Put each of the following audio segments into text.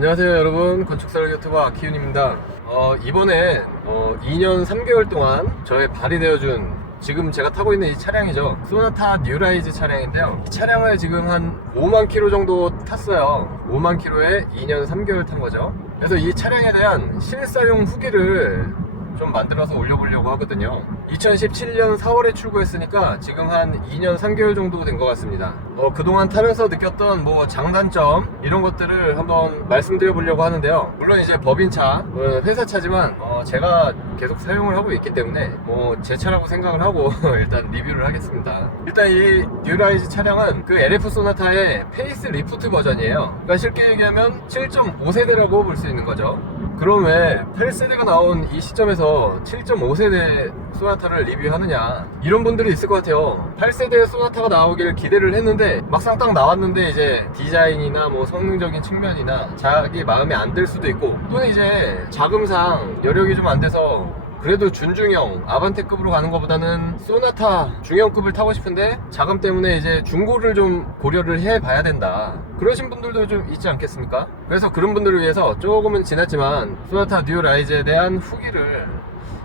안녕하세요 여러분, 건축설 유튜버 아키윤입니다. 이번에 2년 3개월 동안 저의 발이 되어준 지금 제가 타고 있는 이 차량이죠. 소나타 뉴라이즈 차량인데요. 이 차량을 지금 한 5만 킬로 정도 탔어요. 5만 킬로에 2년 3개월 탄 거죠. 그래서 이 차량에 대한 실사용 후기를 좀 만들어서 올려보려고 하거든요. 2017년 4월에 출고했으니까 지금 한 2년 3개월 정도 된 것 같습니다. 그동안 타면서 느꼈던 장단점 이런 것들을 한번 말씀드려 보려고 하는데요. 물론 이제 법인차, 회사 차지만 제가 계속 사용을 하고 있기 때문에 제 차라고 생각을 하고 일단 리뷰를 하겠습니다. 일단 이 뉴라이즈 차량은 그 LF 소나타의 페이스 리프트 버전이에요. 그러니까 쉽게 얘기하면 7.5세대라고 볼 수 있는 거죠. 그럼 왜 8세대가 나온 이 시점에서 7.5세대 소나타를 리뷰하느냐, 이런 분들이 있을 것 같아요. 8세대 소나타가 나오길 기대를 했는데 막상 딱 나왔는데 이제 디자인이나 성능적인 측면이나 자기 마음에 안 들 수도 있고, 또는 이제 자금상 여력이 좀 안 돼서 그래도 준중형 아반떼급으로 가는 것보다는 소나타 중형급을 타고 싶은데 자금 때문에 이제 중고를 좀 고려를 해봐야 된다, 그러신 분들도 좀 있지 않겠습니까? 그래서 그런 분들을 위해서 조금은 지났지만 소나타 뉴라이즈에 대한 후기를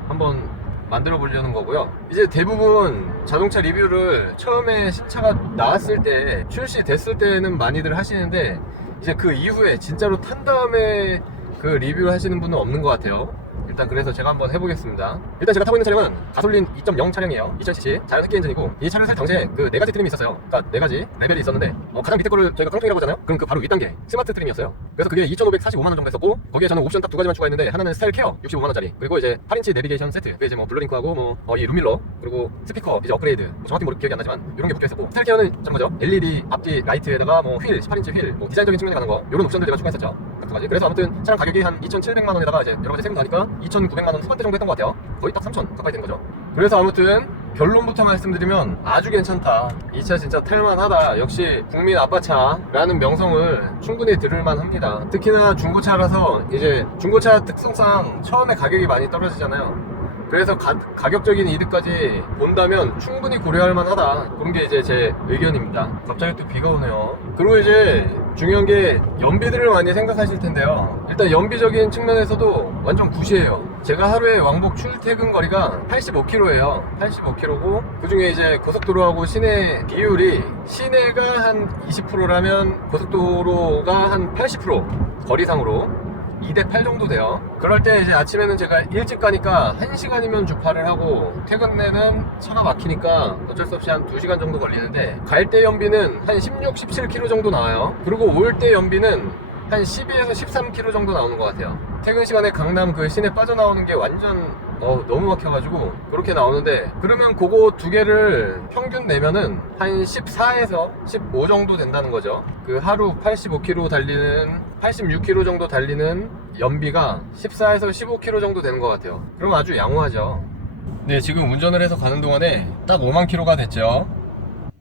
한번 만들어 보려는 거고요. 이제 대부분 자동차 리뷰를 처음에 신차가 나왔을 때, 출시됐을 때는 많이들 하시는데 이제 그 이후에 진짜로 탄 다음에 그 리뷰를 하시는 분은 없는 것 같아요. 일단 그래서 제가 한번 해보겠습니다. 일단 제가 타고 있는 차량은 가솔린 2.0 차량이에요. 2000cc 자연 흡기 엔진이고, 이 차를 살 당시에 그 4가지 트림이 있었어요. 그러니까 4가지 레벨이 있었는데 가장 밑에 거를 저희가 깡통이라고 하잖아요. 그럼 그 바로 윗단계 스마트 트림이었어요. 그래서 그게 2,545만원 정도 했었고, 거기에 저는 옵션 딱 2가지만 추가했는데, 하나는 스타일 케어 65만원짜리, 그리고 이제 8인치 내비게이션 세트, 그게 이제 블루링크하고 이 룸밀러, 그리고 스피커 이제 업그레이드, 정확히 기억이 안 나지만 이런 게 붙어 있었고, 스타일 케어는 뭐죠? LED 앞뒤 라이트에다가 휠 18인치 휠, 디자인적인 측면에 가는 거, 이런 옵션들 제가 추가했었죠. 각가지. 그래서 아무튼 차량 가격이 한 2,700만원에다가 이제 여러 가지 세금 나니까 2,900만원 후반대 정도 했던 것 같아요. 거의 딱 3,000 가까이 된 거죠. 그래서 아무튼 결론부터 말씀드리면 아주 괜찮다, 이 차 진짜 탈만하다, 역시 국민 아빠차라는 명성을 충분히 들을만 합니다. 특히나 중고차라서 이제 중고차 특성상 처음에 가격이 많이 떨어지잖아요. 그래서 가격적인 이득까지 본다면 충분히 고려할 만하다, 그런 게 이제 제 의견입니다. 갑자기 또 비가 오네요. 그리고 이제 중요한 게 연비들을 많이 생각하실 텐데요. 일단 연비적인 측면에서도 완전 굿이에요. 제가 하루에 왕복 출퇴근 거리가 85km예요 85km고, 그 중에 이제 고속도로하고 시내 비율이, 시내가 한 20%라면 고속도로가 한 80% 거리상으로 2대8 정도 돼요. 그럴 때 이제 아침에는 제가 일찍 가니까 1시간이면 주파를 하고, 퇴근에는 차가 막히니까 어쩔 수 없이 한 2시간 정도 걸리는데, 갈 때 연비는 한 16, 17km 정도 나와요. 그리고 올 때 연비는 한 12에서 13km 정도 나오는 것 같아요. 퇴근 시간에 강남 그 시내 빠져나오는 게 완전 너무 막혀가지고 그렇게 나오는데, 그러면 그거 두 개를 평균 내면은 한 14에서 15 정도 된다는 거죠. 그 하루 85km 달리는, 86km 정도 달리는 연비가 14에서 15km 정도 되는 것 같아요. 그럼 아주 양호하죠. 네, 지금 운전을 해서 가는 동안에 딱 5만 킬로가 됐죠.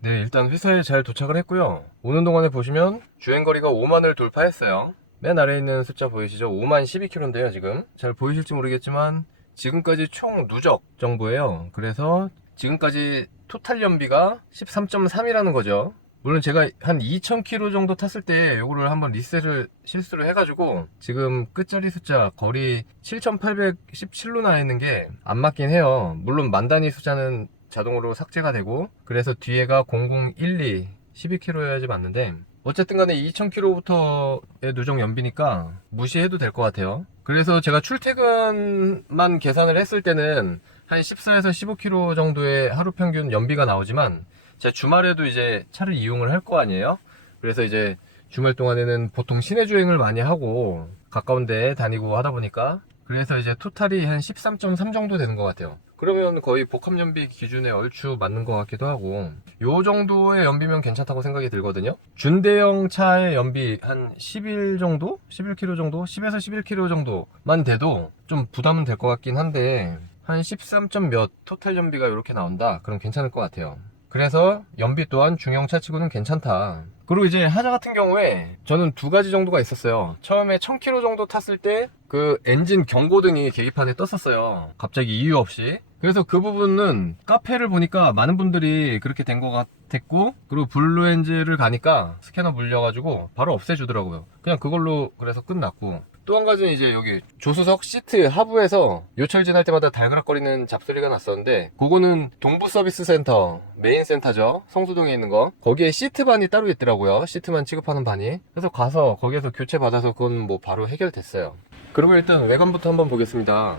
네, 일단 회사에 잘 도착을 했고요. 오는 동안에 보시면 주행거리가 5만을 돌파했어요. 맨 아래에 있는 숫자 보이시죠? 5만 12km인데요. 지금 잘 보이실지 모르겠지만 지금까지 총 누적 정보예요. 그래서 지금까지 토탈 연비가 13.3이라는 거죠. 물론 제가 한 2000km 정도 탔을 때 요거를 한번 리셋을 실수를 해가지고 지금 끝자리 숫자 거리 7817로 나와 있는 게 안 맞긴 해요. 물론 만 단위 숫자는 자동으로 삭제가 되고, 그래서 뒤에가 0012 12km여야지 맞는데, 어쨌든 간에 2000km부터의 누적 연비니까 무시해도 될 것 같아요. 그래서 제가 출퇴근만 계산을 했을 때는 한 14에서 15km 정도의 하루 평균 연비가 나오지만, 제 주말에도 이제 차를 이용을 할 거 아니에요. 그래서 이제 주말 동안에는 보통 시내 주행을 많이 하고 가까운 데 다니고 하다 보니까, 그래서 이제 토탈이 한 13.3 정도 되는 것 같아요. 그러면 거의 복합 연비 기준에 얼추 맞는 것 같기도 하고, 요 정도의 연비면 괜찮다고 생각이 들거든요. 준대형 차의 연비 한 11 정도? 11km 정도? 10에서 11km 정도만 돼도 좀 부담은 될 것 같긴 한데, 한 13점 몇 토탈 연비가 이렇게 나온다? 그럼 괜찮을 것 같아요. 그래서 연비 또한 중형차 치고는 괜찮다. 그리고 이제 하자 같은 경우에 저는 2가지 정도가 있었어요. 처음에 1000km 정도 탔을 때 그 엔진 경고등이 계기판에 떴었어요. 갑자기 이유 없이. 그래서 그 부분은 카페를 보니까 많은 분들이 그렇게 된 것 같았고, 그리고 블루엔즈를 가니까 스캐너 물려가지고 바로 없애주더라고요. 그냥 그걸로 그래서 끝났고, 또 한 가지는 이제 여기 조수석 시트 하부에서 요철 지날 때마다 달그락거리는 잡소리가 났었는데, 그거는 동부 서비스 센터 메인 센터죠, 성수동에 있는 거. 거기에 시트반이 따로 있더라고요. 시트만 취급하는 반이. 그래서 가서 거기에서 교체 받아서 그건 뭐 바로 해결됐어요. 그리고 일단 외관부터 한번 보겠습니다.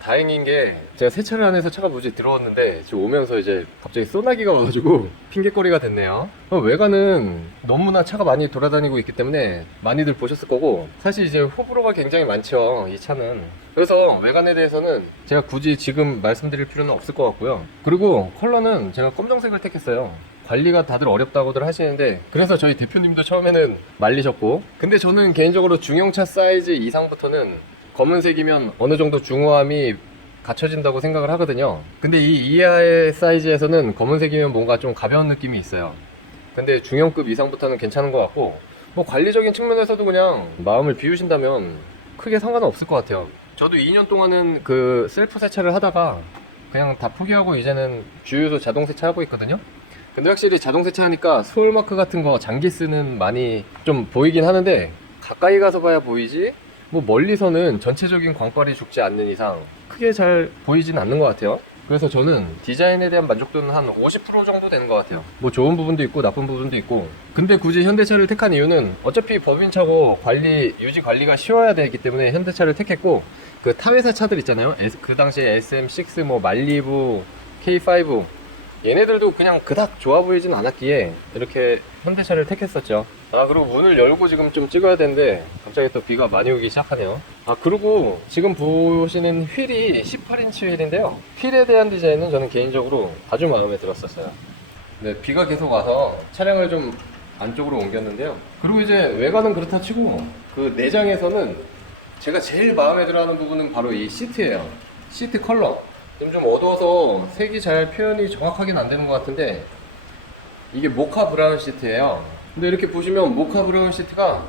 다행인 게 제가 세차를 안 해서 차가 무지 들어왔는데 지금 오면서 이제 갑자기 소나기가 와가지고 핑계거리가 됐네요. 외관은 너무나 차가 많이 돌아다니고 있기 때문에 많이들 보셨을 거고, 사실 이제 호불호가 굉장히 많죠, 이 차는. 그래서 외관에 대해서는 제가 굳이 지금 말씀드릴 필요는 없을 것 같고요. 그리고 컬러는 제가 검정색을 택했어요. 관리가 다들 어렵다고들 하시는데, 그래서 저희 대표님도 처음에는 말리셨고, 근데 저는 개인적으로 중형차 사이즈 이상부터는 검은색이면 어느 정도 중후함이 갖춰진다고 생각을 하거든요. 근데 이 이하의 사이즈에서는 검은색이면 뭔가 좀 가벼운 느낌이 있어요. 근데 중형급 이상부터는 괜찮은 것 같고, 뭐 관리적인 측면에서도 그냥 마음을 비우신다면 크게 상관은 없을 것 같아요. 저도 2년 동안은 그 셀프 세차를 하다가 그냥 다 포기하고 이제는 주유소 자동 세차하고 있거든요. 근데 확실히 자동 세차하니까 소울마크 같은 거 장기 쓰는 많이 좀 보이긴 하는데, 가까이 가서 봐야 보이지 뭐 멀리서는 전체적인 광빨이 죽지 않는 이상 크게 잘 보이진 않는 것 같아요. 그래서 저는 디자인에 대한 만족도는 한 50% 정도 되는 것 같아요. 뭐 좋은 부분도 있고 나쁜 부분도 있고, 근데 굳이 현대차를 택한 이유는 어차피 법인차고 유지 관리가 쉬워야 되기 때문에 현대차를 택했고, 그 타회사 차들 있잖아요, 그 당시에 SM6, 뭐 말리부, K5, 얘네들도 그냥 그닥 좋아 보이진 않았기에 이렇게 현대차를 택했었죠. 그리고 문을 열고 지금 좀 찍어야 되는데 갑자기 또 비가 많이 오기 시작하네요. 그리고 지금 보시는 휠이 18인치 휠인데요, 휠에 대한 디자인은 저는 개인적으로 아주 마음에 들었었어요. 네, 비가 계속 와서 차량을 좀 안쪽으로 옮겼는데요. 그리고 이제 외관은 그렇다 치고 그 내장에서는 제가 제일 마음에 들어하는 부분은 바로 이 시트예요. 시트 컬러 좀 어두워서 색이 잘 표현이 정확하게는 안 되는 것 같은데, 이게 모카 브라운 시트예요. 근데 이렇게 보시면 모카 브라운 시트가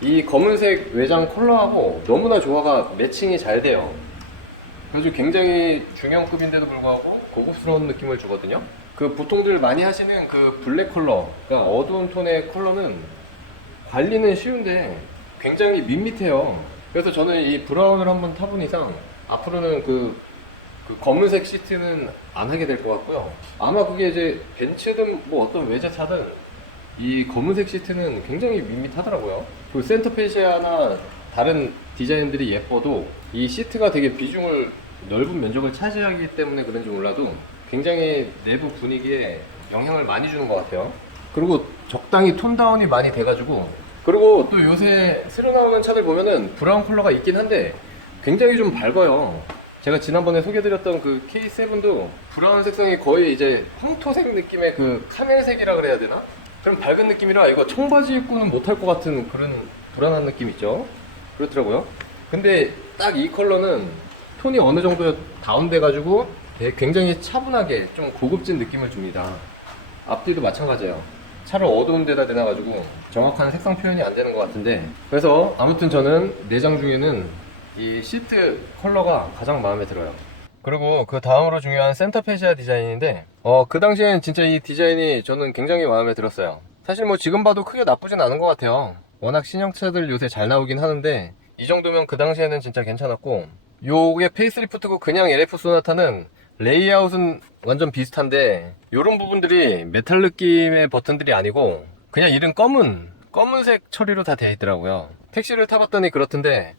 이 검은색 외장 컬러하고 너무나 조화가 매칭이 잘 돼요. 그래서 굉장히 중형급인데도 불구하고 고급스러운 느낌을 주거든요. 그 보통들 많이 하시는 그 블랙 컬러, 그러니까 어두운 톤의 컬러는 관리는 쉬운데 굉장히 밋밋해요. 그래서 저는 이 브라운을 한번 타본 이상 앞으로는 그 검은색 시트는 안 하게 될 것 같고요. 아마 그게 이제 벤츠든 뭐 어떤 외제차든 이 검은색 시트는 굉장히 밋밋하더라고요. 그 센터페시아나 다른 디자인들이 예뻐도 이 시트가 되게 비중을, 넓은 면적을 차지하기 때문에 그런지 몰라도 굉장히 내부 분위기에 영향을 많이 주는 것 같아요. 그리고 적당히 톤 다운이 많이 돼가지고, 그리고 또 요새 새로 나오는 차들 보면은 브라운 컬러가 있긴 한데 굉장히 좀 밝아요. 제가 지난번에 소개드렸던 그 K7도 브라운 색상이 거의 이제 황토색 느낌의 그 카멜색이라 그래야 되나? 그런 밝은 느낌이라 이거 청바지 입고는 못할 것 같은 그런 불안한 느낌 있죠? 그렇더라고요. 근데 딱 이 컬러는 톤이 어느 정도 다운돼가지고 굉장히 차분하게 좀 고급진 느낌을 줍니다. 앞뒤도 마찬가지예요. 차를 어두운 데다 대놔가지고 정확한 색상 표현이 안 되는 것 같은데, 그래서 아무튼 저는 내장 중에는 이 시트 컬러가 가장 마음에 들어요. 그리고 그 다음으로 중요한 센터페시아 디자인인데, 그 당시엔 진짜 이 디자인이 저는 굉장히 마음에 들었어요. 사실 뭐 지금 봐도 크게 나쁘진 않은 것 같아요. 워낙 신형차들 요새 잘 나오긴 하는데 이 정도면 그 당시에는 진짜 괜찮았고, 요게 페이스리프트고 그냥 LF 소나타는 레이아웃은 완전 비슷한데 요런 부분들이 메탈 느낌의 버튼들이 아니고 그냥 이런 검은색 처리로 다 되어 있더라고요. 택시를 타봤더니 그렇던데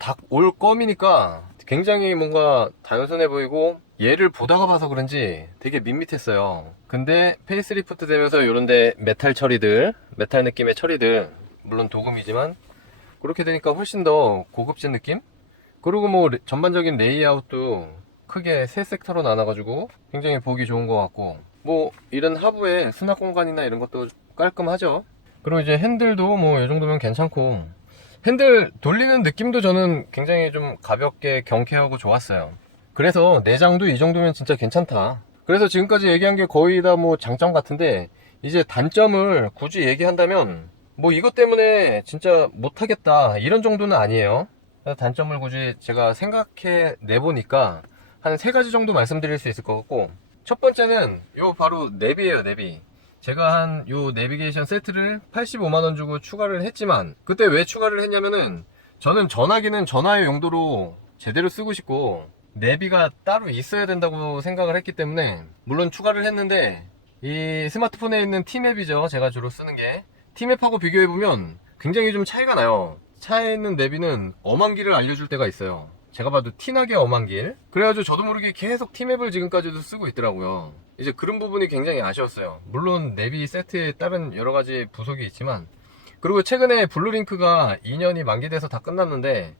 다 올 검이니까 굉장히 뭔가 단순해 보이고, 얘를 보다가 봐서 그런지 되게 밋밋했어요. 근데 페이스리프트 되면서 요런데 메탈 느낌의 처리들, 물론 도금이지만 그렇게 되니까 훨씬 더 고급진 느낌? 그리고 뭐 전반적인 레이아웃도 크게 세 섹터로 나눠가지고 굉장히 보기 좋은 것 같고, 뭐 이런 하부에 수납 공간이나 이런 것도 깔끔하죠. 그리고 이제 핸들도 뭐 이 정도면 괜찮고, 핸들 돌리는 느낌도 저는 굉장히 좀 가볍게 경쾌하고 좋았어요. 그래서 내장도 이 정도면 진짜 괜찮다. 그래서 지금까지 얘기한 게 거의 다 뭐 장점 같은데, 이제 단점을 굳이 얘기한다면 뭐 이것 때문에 진짜 못하겠다 이런 정도는 아니에요. 단점을 굳이 제가 생각해 내보니까 한 세 가지 정도 말씀드릴 수 있을 것 같고, 첫 번째는 요 바로 내비예요. 내비. 제가 한 요 내비게이션 세트를 85만원 주고 추가를 했지만, 그때 왜 추가를 했냐면은 저는 전화기는 전화의 용도로 제대로 쓰고 싶고 내비가 따로 있어야 된다고 생각을 했기 때문에 물론 추가를 했는데, 이 스마트폰에 있는 T맵이죠, 제가 주로 쓰는 게. T맵하고 비교해보면 굉장히 좀 차이가 나요. 차에 있는 내비는 엄한 길을 알려줄 때가 있어요. 제가 봐도 티나게 엄한 길. 그래가지고 저도 모르게 계속 T맵을 지금까지도 쓰고 있더라고요. 이제 그런 부분이 굉장히 아쉬웠어요. 물론 내비 세트에 다른 여러가지 부속이 있지만, 그리고 최근에 블루링크가 2년이 만기돼서 다 끝났는데,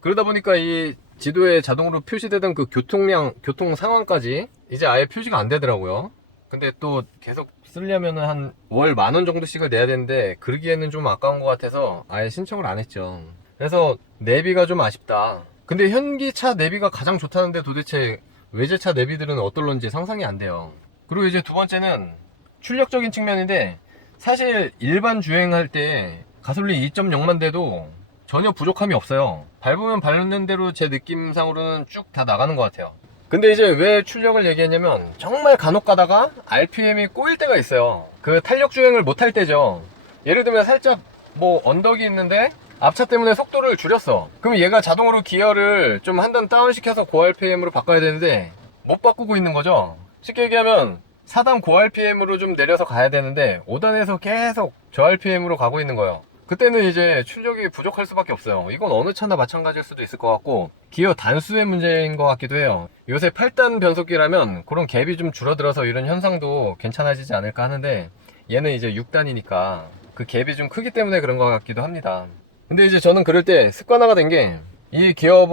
그러다 보니까 이 지도에 자동으로 표시되던 그 교통 상황까지 이제 아예 표시가 안 되더라고요. 근데 또 계속 쓰려면 한 월 10,000원 정도씩을 내야 되는데, 그러기에는 좀 아까운 것 같아서 아예 신청을 안 했죠. 그래서 내비가 좀 아쉽다. 근데 현기차 내비가 가장 좋다는데 도대체 외제차 내비들은 어떨런지 상상이 안 돼요. 그리고 이제 두 번째는 출력적인 측면인데, 사실 일반 주행할 때 가솔린 2.0만 돼도 전혀 부족함이 없어요. 밟으면 밟는 대로 제 느낌상으로는 쭉 다 나가는 것 같아요. 근데 이제 왜 출력을 얘기했냐면, 정말 간혹 가다가 RPM이 꼬일 때가 있어요. 그 탄력 주행을 못 할 때죠. 예를 들면 살짝 뭐 언덕이 있는데 앞차 때문에 속도를 줄였어. 그럼 얘가 자동으로 기어를 좀 한 단 다운 시켜서 고 RPM으로 바꿔야 되는데 못 바꾸고 있는 거죠. 쉽게 얘기하면 4단 고 RPM으로 좀 내려서 가야 되는데 5단에서 계속 저 RPM으로 가고 있는 거예요. 그때는 이제 출력이 부족할 수밖에 없어요. 이건 어느 차나 마찬가지일 수도 있을 것 같고, 기어 단수의 문제인 것 같기도 해요. 요새 8단 변속기라면 그런 갭이 좀 줄어들어서 이런 현상도 괜찮아지지 않을까 하는데, 얘는 이제 6단이니까 그 갭이 좀 크기 때문에 그런 것 같기도 합니다. 근데 이제 저는 그럴 때 습관화가 된 게, 이 기어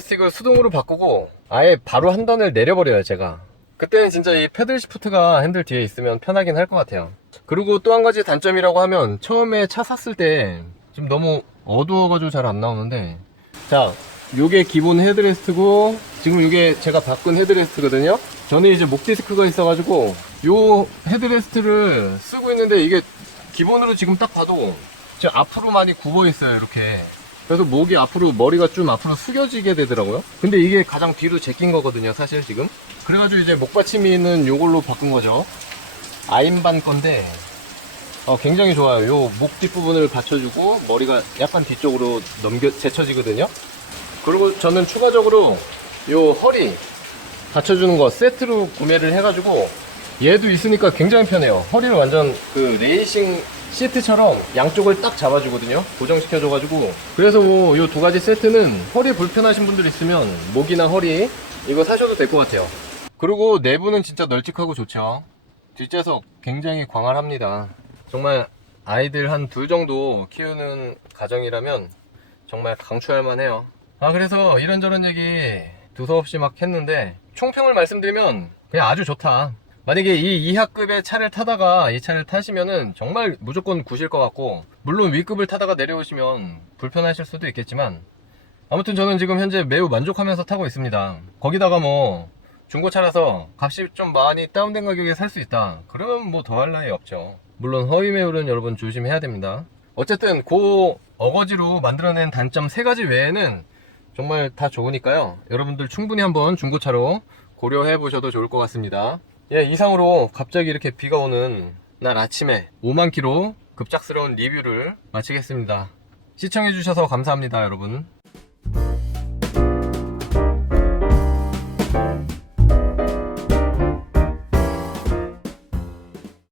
스틱을 수동으로 바꾸고 아예 바로 한 단을 내려버려요, 제가. 그때는 진짜 이 패들 시프트가 핸들 뒤에 있으면 편하긴 할 것 같아요. 그리고 또 한 가지 단점이라고 하면, 처음에 차 샀을 때 좀 너무 어두워가지고 잘 안 나오는데, 자, 요게 기본 헤드레스트고, 지금 요게 제가 바꾼 헤드레스트거든요. 저는 이제 목 디스크가 있어가지고 요 헤드레스트를 쓰고 있는데, 이게 기본으로 지금 딱 봐도 지금 앞으로 많이 굽어 있어요, 이렇게. 그래서 목이 앞으로, 머리가 좀 앞으로 숙여지게 되더라고요. 근데 이게 가장 뒤로 제낀 거거든요, 사실 지금. 그래가지고 이제 목받침이는 요걸로 바꾼 거죠. 아임반 건데, 굉장히 좋아요. 요 목 뒷부분을 받쳐주고 머리가 약간 뒤쪽으로 제쳐지거든요. 그리고 저는 추가적으로 요 허리 받쳐주는 거 세트로 구매를 해가지고, 얘도 있으니까 굉장히 편해요. 허리를 완전 그 레이싱 시트처럼 양쪽을 딱 잡아주거든요. 고정시켜줘가지고. 그래서 뭐 요 두 가지 세트는 허리 불편하신 분들 있으면 목이나 허리 이거 사셔도 될 것 같아요. 그리고 내부는 진짜 널찍하고 좋죠. 뒷좌석 굉장히 광활합니다. 정말 아이들 한 둘 정도 키우는 가정이라면 정말 강추할 만해요. 그래서 이런저런 얘기 두서없이 막 했는데, 총평을 말씀드리면 그냥 아주 좋다. 만약에 이 이하급의 차를 타다가 이 차를 타시면은 정말 무조건 구실 것 같고, 물론 위급을 타다가 내려오시면 불편하실 수도 있겠지만, 아무튼 저는 지금 현재 매우 만족하면서 타고 있습니다. 거기다가 뭐 중고차라서 값이 좀 많이 다운된 가격에 살 수 있다, 그러면 뭐 더할 나위 없죠. 물론 허위 매물은 여러분 조심해야 됩니다. 어쨌든 그 어거지로 만들어낸 단점 3가지 외에는 정말 다 좋으니까요, 여러분들 충분히 한번 중고차로 고려해 보셔도 좋을 것 같습니다. 예, 이상으로 갑자기 이렇게 비가 오는 날 아침에 5만 킬로 급작스러운 리뷰를 마치겠습니다. 시청해 주셔서 감사합니다, 여러분.